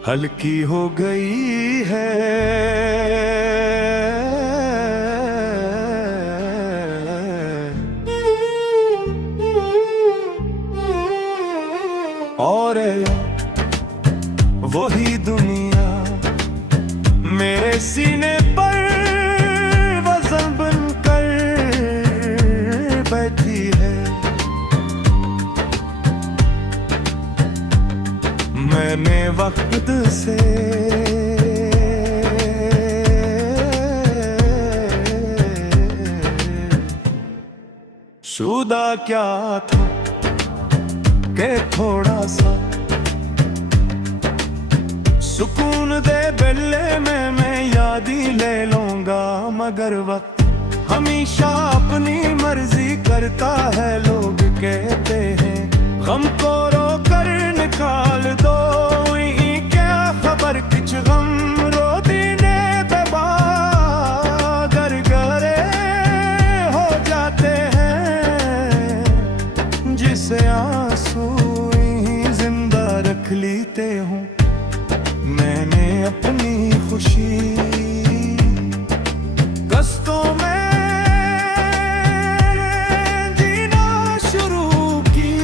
हल्की हो गई है। और वही दुनिया मेरे सीने पर वज़न बनकर बैठी है। मैंने वक्त से शुदा क्या था के थोड़ा सा सुकून दे बेले में मैं याद ही ले लूंगा, मगर वक्त हमेशा अपनी मर्जी करता है। लोग कहते हैं गम को रोकर निकाल दो, क्या खबर किच गम रो दीने पे बागर गरे हो जाते हैं, जिसे आंसू ही जिंदा रख लेते हूँ। मैंने अपनी खुशी कष्टों में जीना शुरू की।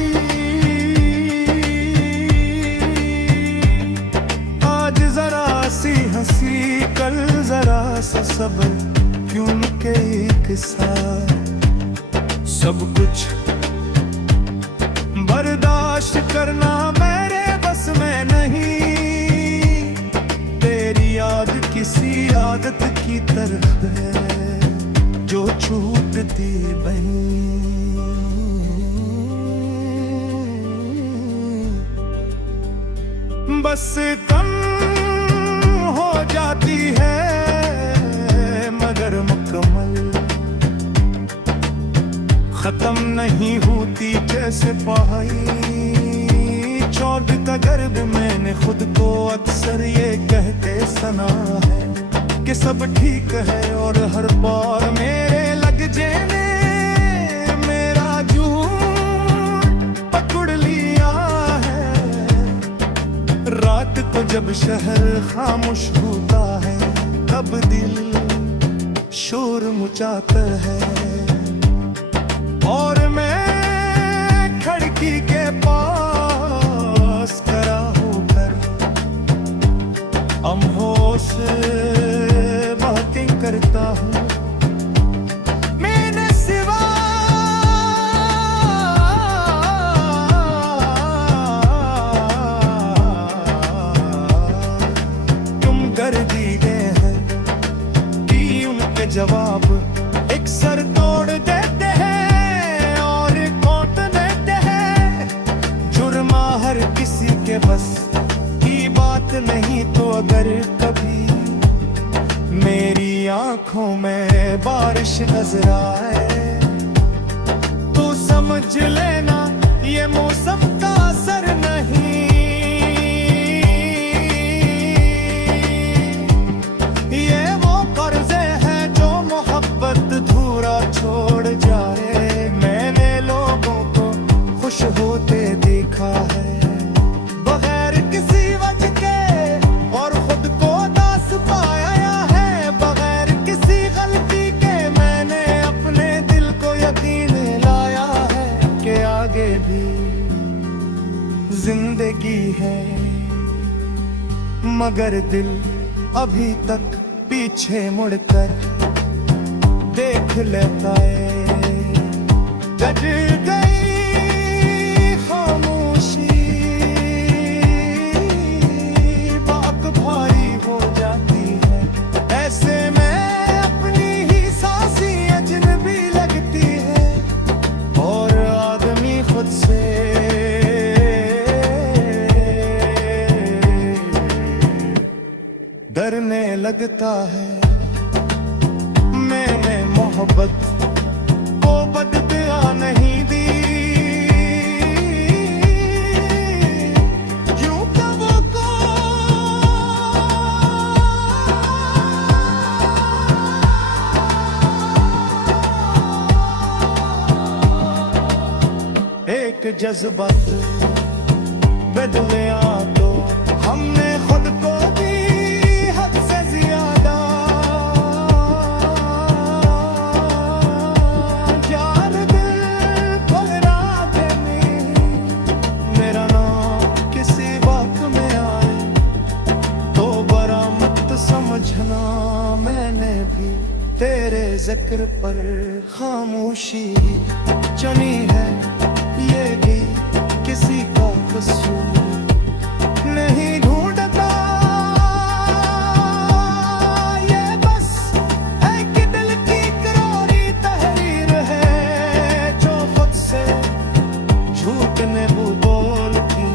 आज जरा सी हंसी, कल जरा सा सब्र, क्यों के एक साथ सब कुछ बर्दाश्त करना मेरे बस में नहीं। किसी आदत की तरफ है जो छूटती नहीं। बस कम हो जाती है मगर मुकम्मल खत्म नहीं होती, जैसे पहाड़ी चौड़ का गर्भ। मैंने खुद को अक्सर ये कहते सुना है कि सब ठीक है, और हर बार मेरे लग जाने मेरा झूठ पकड़ लिया है। रात को जब शहर खामोश होता है तब दिल शोर मचाता है, और मैं खिड़की के पास खड़ा होकर अमहों से बातें करता हूँ। मैंने सिवा तुम कर दिए हैं कि उनके जवाब एक सर तोड़ देते हैं और कोट देते हैं। जुर्मा हर किसी के बस की बात नहीं, तो अगर कभी मेरी आंखों में बारिश नजर आए तो समझ लेना ये मौसम का असर नहीं। ये वो कर्जे हैं जो मोहब्बत धूरा छोड़ जाए। मैंने लोगों को खुश होते देखा है बगैर किसी वजह के, और खुद को दास पाया है बगैर किसी गलती के। मैंने अपने दिल को यकीन लाया है कि आगे भी जिंदगी है, मगर दिल अभी तक पीछे मुड़कर देख लेता है। जज गई खामोशी बात भारी हो जाती है, ऐसे में अपनी ही सांसी अजनबी लगती है, और आदमी खुद से डरने लगता है। मैंने मोहब्बत को बददुआ नहीं दी, यूं कबों को एक जज्बात बदले तो हमने खुद जिक्र पर खामोशी चनी है, ये भी किसी का कसूर नहीं ढूंढता। ये बस एक दिल की करोरी तहरीर है, जो खुद से झूठ ने बोलती।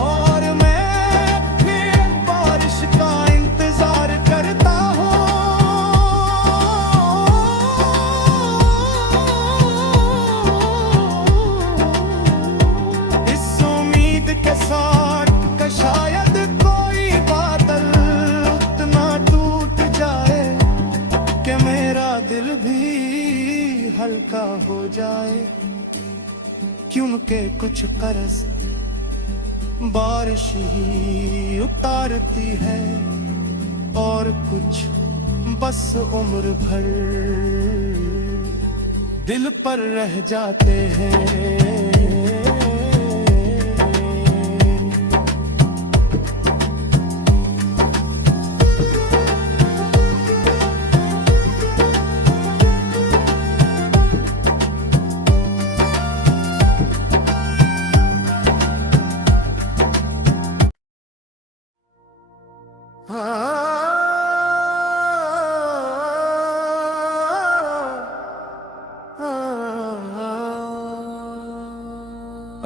और मैं फिर बारिश का इंतजार करता हूँ, इस उम्मीद के साथ कि शायद कोई बादल उतना टूट जाए कि मेरा दिल भी हल्का हो जाए। क्योंकि कुछ कर्ज बारिश ही उतारती है, और कुछ बस उम्र भर दिल पर रह जाते हैं।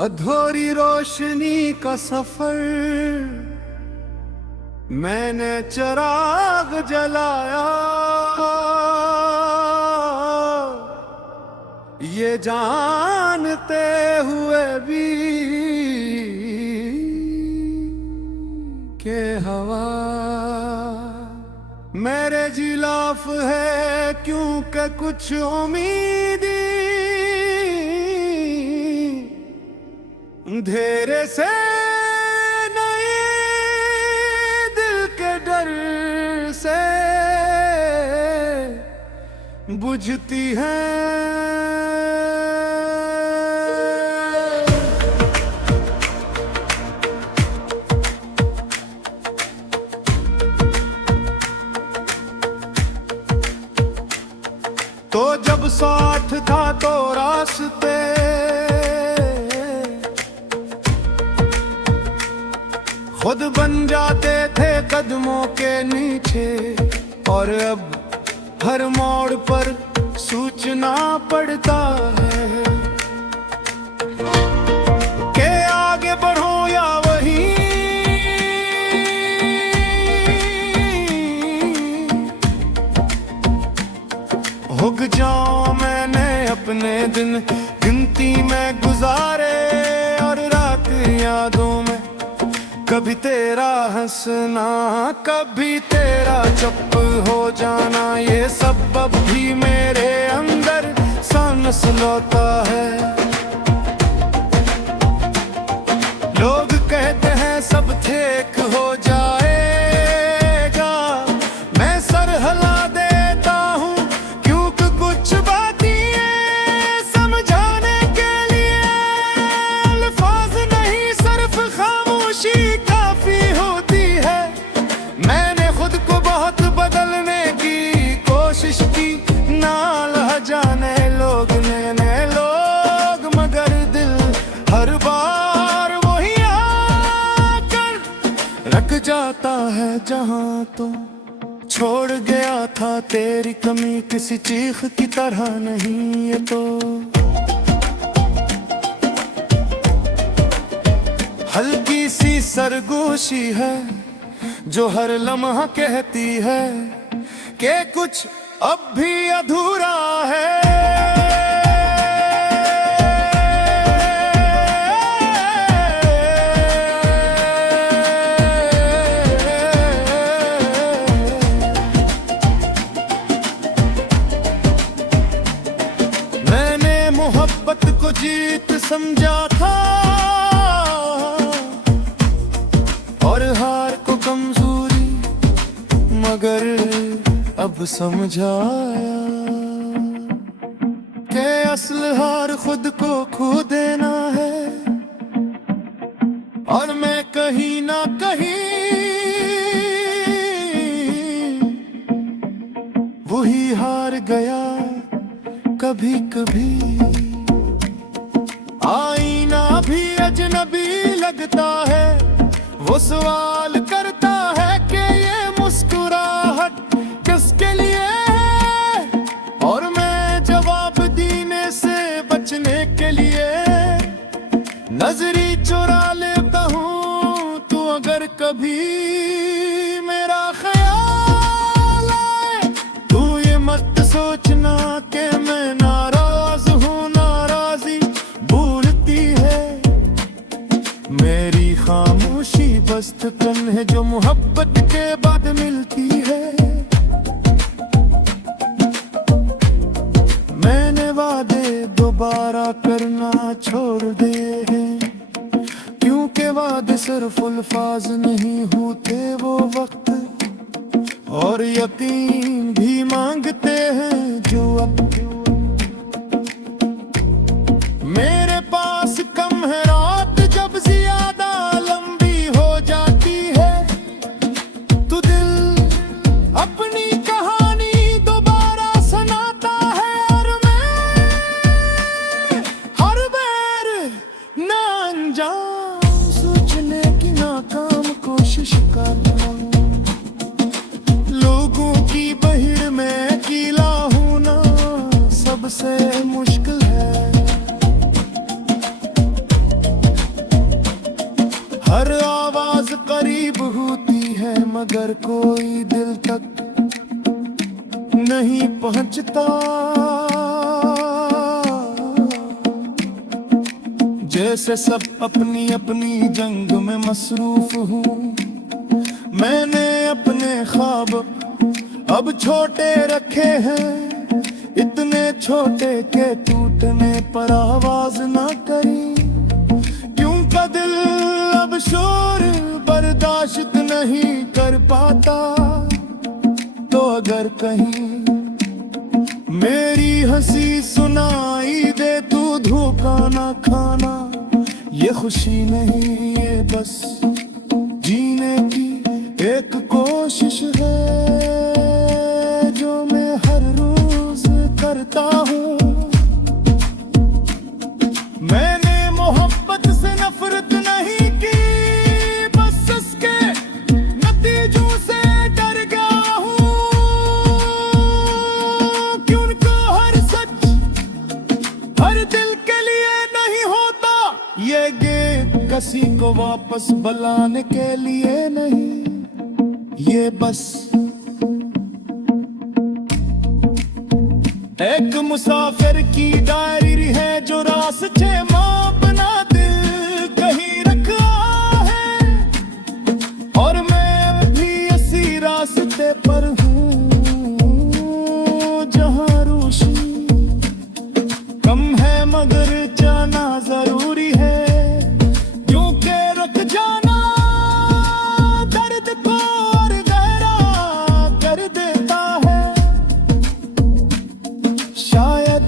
अधूरी रोशनी का सफर, मैंने चिराग जलाया, ये जानते हुए भी के हवा मेरे जिलाफ है। क्योंकि कुछ उम्मीदी अंधेरे से नहीं, दिल के डर से बुझती है। तो जब साथ था तो रास्ते खुद बन जाते थे कदमों के नीचे, और अब हर मोड़ पर सोचना पड़ता है कि आगे बढ़ो या वहीं उग जाऊं। मैंने अपने दिन गिनती में गुजारे, और रात यादों में कभी तेरा हंसना, कभी तेरा चुप हो जाना। ये सब अब भी मेरे अंदर सांस लौटा है। लोग कहते हैं सब ठीक हो जाएगा, मैं सर हिला देता हूँ, क्योंकि कुछ बातें समझाने के लिए अल्फाज नहीं, सिर्फ खामोशी काफी होती है। मैंने खुद को बहुत बदलने की कोशिश की, ना लहजाने लोग नए लोग, मगर दिल हर बार वही आकर रख जाता है जहां तो छोड़ गया था। तेरी कमी किसी चीख की तरह नहीं, ये तो हल्की सी सरगोशी है जो हर लम्हा कहती है कि कुछ अब भी अधूरा है। मैंने मोहब्बत को जीत समझा था, और हार को कमजोरी, मगर अब समझाया कि असल हार खुद को खो देना है। और मैं कहीं ना कहीं ही हार गया कभी कभी। आईना भी अजनबी लगता है, वो सवाल करता है कि ये मुस्कुराहट किसके लिए है, और मैं जवाब देने से बचने के लिए नजरी चुरा लेता हूँ। तू अगर कभी मेरा ख्याल आए, तू ये मत सोचना कि मैं नाराज हूँ। नाराजी भूलती है मेरी खामोशी, बस थकन है जो मोहब्बत के बाद मिलती है। मैंने वादे दोबारा करना छोड़ दे हैं, क्योंकि वादे सिर्फ अल्फाज नहीं होते, वो वक्त और यकीन भी मांगते हैं जो अब मेरे पास कम है। रात जब ज्यादा लंबी हो जाती है, तो दिल अपनी कहानी दोबारा सुनाता है, और मैं हर बार ना अंजाम सोचने की नाकाम कोशिश करता हूँ। लोगों की बहिर में अकेला होना सबसे मुश्किल है। हर आवाज करीब होती है, मगर कोई दिल तक नहीं पहुंचता। जैसे सब अपनी अपनी जंग में मसरूफ हूँ, मैंने अपने ख्वाब अब छोटे रखे हैं, इतने छोटे के टूटने पर आवाज ना करी। क्यों का दिल अब शोर बर्दाश्त नहीं कर पाता, तो अगर कहीं मेरी हंसी सुनाई दे, तू धोखा ना खाना। ये खुशी नहीं, ये बस जीने की एक कोशिश है जो मैं हर रोज करता हूँ। मैंने मोहब्बत से नफरत नहीं की, बस इसके नतीजों से डर गया हूँ। क्योंकि हर सच हर दिल के लिए नहीं होता, ये गीत किसी को वापस बुलाने के लिए नहीं, ये बस एक मुसाफिर की डायरी है जो रास्ते माँ बना दिल कहीं रखा है। और मैं भी इसी रास्ते पर हूँ जहाँ रोशनी कम है, मगर जाना जरूरी है, क्योंकि रुक जाना दर्द को और गहरा कर देता है। शायद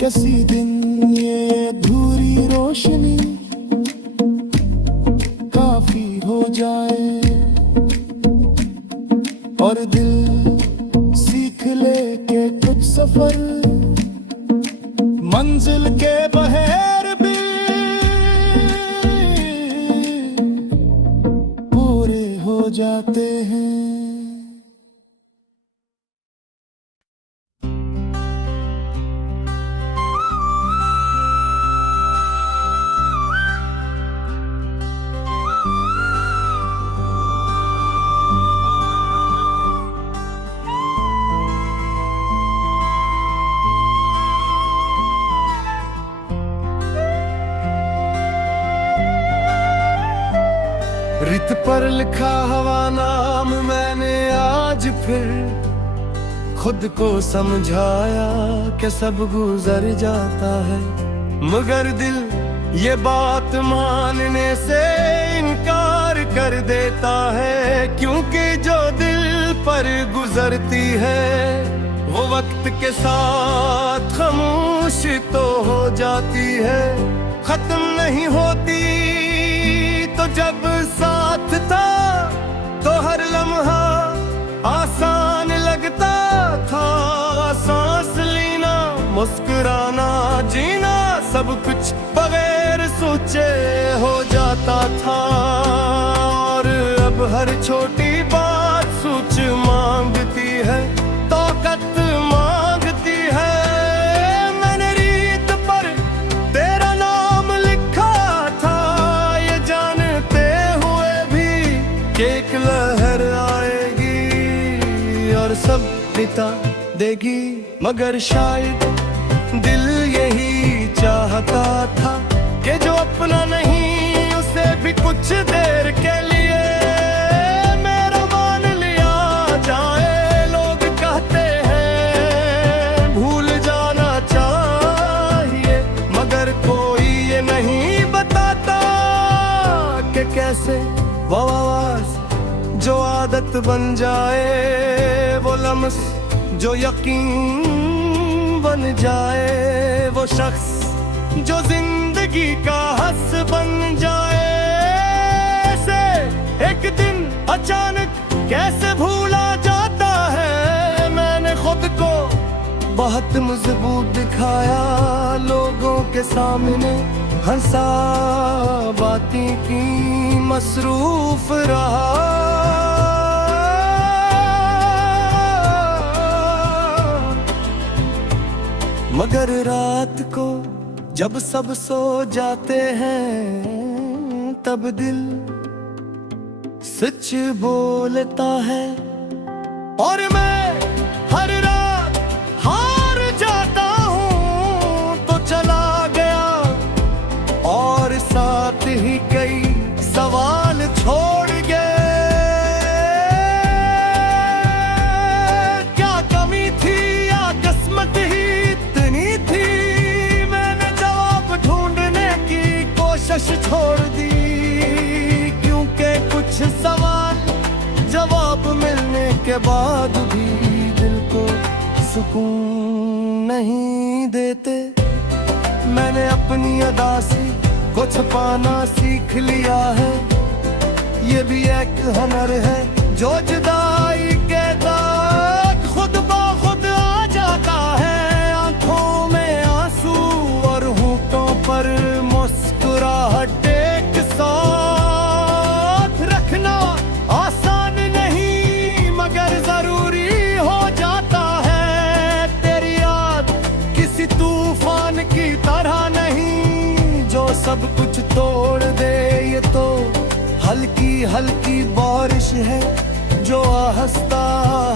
किसी दिन ये अधूरी रोशनी काफी हो जाए, और दिल सीख ले के कुछ सफर मंजिल के बहर भी पूरे हो जाते हैं। रित पर लिखा हवा नाम मैंने आज फिर खुद को समझाया कि सब गुजर जाता है, मगर दिल ये बात मानने से इनकार कर देता है। क्योंकि जो दिल पर गुजरती है वो वक्त के साथ खामोश तो हो जाती है, खत्म नहीं होती। तो जब साथ था तो हर लम्हा आसान लगता था, नीचे हो जाता था, और अब हर छोटी बात सोच मांगती है, ताकत मांगती है। मैंने रीत पर तेरा नाम लिखा था, ये जानते हुए भी कि एक लहर आएगी और सब बिता देगी। मगर शायद दिल यही चाहता था कि जो अपना नहीं उसे भी कुछ देर के लिए मेरा मान लिया जाए। लोग कहते हैं भूल जाना चाहिए, मगर कोई ये नहीं बताता कि कैसे वो आवाज जो आदत बन जाए, वो लम्स जो यकीन बन जाए, वो शख्स जो जिंदगी का हस बन जाए। से एक दिन अचानक कैसे भूला जाता है। मैंने खुद को बहुत मजबूत दिखाया, लोगों के सामने हंसा, बातें की, मसरूफ रहा। मगर रात को जब सब सो जाते हैं, तब दिल सच बोलता है। और मैं हर रात हार जाता हूँ तो चला गया, और साथ ही कई सवाल छोड़ गए। क्या कमी थी या किस्मत ही इतनी थी, मैंने जवाब ढूंढने की कोशिश छोड़ दी। क्योंकि कुछ सवाल जवाब मिलने के बाद भी दिल को सुकून नहीं देते। मैंने अपनी अदा से को छुपाना सीख लिया है, ये भी एक हुनर है जो जुदाई के दाग खुद ब खुद आ जाता है। आंखों में आंसू और होठों पर मुस्कुराहट एक साथ रखना आसान नहीं, मगर जरूरी हो जाता है। तेरी याद किसी तूफान की तरह नहीं जो सब कुछ तोड़ दे, ये तो हल्की हल्की बारिश है जो हंसता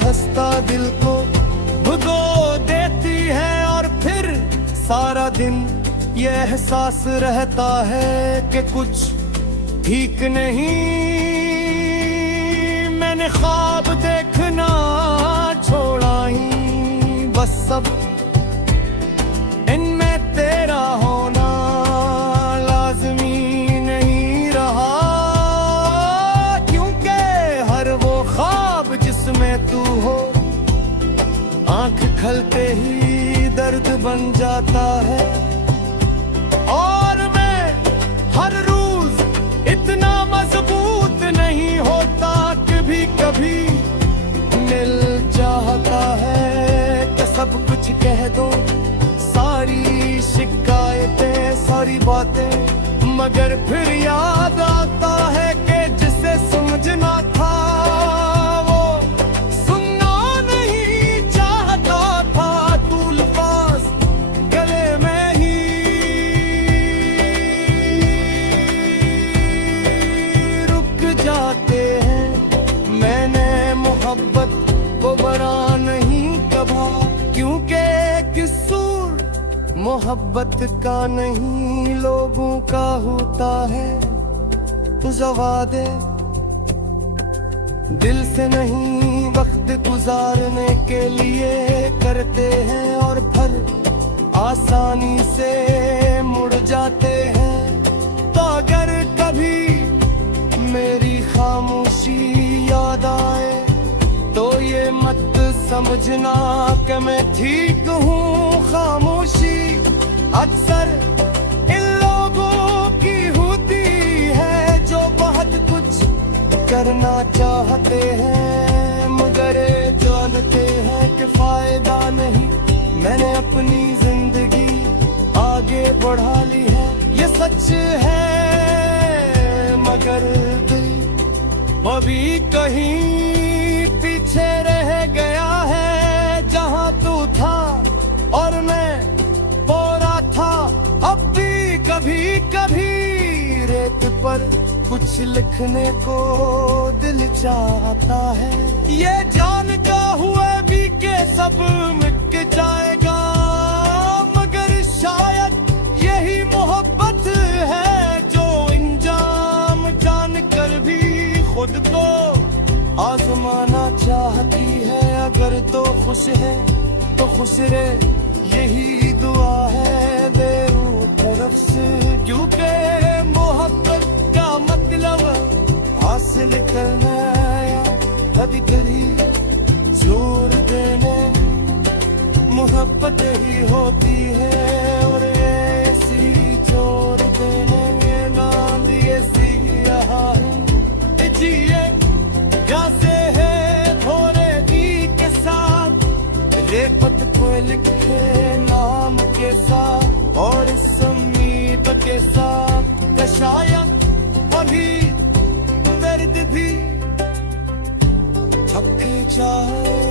हंसता दिल को भुगो देती है। और फिर सारा दिन ये एहसास रहता है कि कुछ ठीक नहीं। मैंने ख्वाब देखना छोड़ा ही, बस सब इनमें तेरा होना लाज़मी नहीं रहा। क्योंकि हर वो ख्वाब जिसमें तू हो, आंख खलते ही दर्द बन जाता है। और मैं हर रोज इतना मजबूत नहीं होता, कभी कभी दिल चाहता है कि सब कुछ कह दो, सारी शिकायतें सारी बातें, मगर फिर याद आता है कि जिसे समझना था वो सुनना नहीं चाहता था। तू लफ्ज़ गले में ही रुक जाते हैं। मैंने मोहब्बत को बरा नहीं कहा, क्योंकि किसूर मोहब्बत का नहीं लोगों का होता है। तू जवाब दे दिल से नहीं, वक्त गुजारने के लिए करते हैं और फिर आसानी से मुड़ जाते हैं। तो अगर कभी मेरी खामोशी याद आए तो ये मत समझना कि मैं ठीक हूँ। खामोशी अक्सर इन लोगों की होती है जो बहुत कुछ करना चाहते हैं, मगर जानते हैं कि फायदा नहीं। मैंने अपनी जिंदगी आगे बढ़ा ली है, ये सच है, मगर दिल अभी कहीं पीछे रह गया है। जहां तू था और मैं बोरा था, अब भी कभी कभी रेत पर कुछ लिखने को दिल चाहता है। ये जानता हुआ भी के सब मिट जाएगा, मगर शायद यही मोहब्बत है जो इंजाम जानकर भी खुद को आजमाना चाहती है। अगर तो खुश है तो खुश रहे, यही दुआ है मेरी तरफ से। क्योंकि मोहब्बत का मतलब हासिल करना या कभी कभी जोर देने, मोहब्बत ही होती है। और ऐसी जोर देने में नाम ऐसी यहाँ है, जिए कैसे है थोड़े दी के साथ, रेपत को लिखे नाम के साथ और इस उम्मीद के साथ कि शायद अभी दर्द भी थक जाए।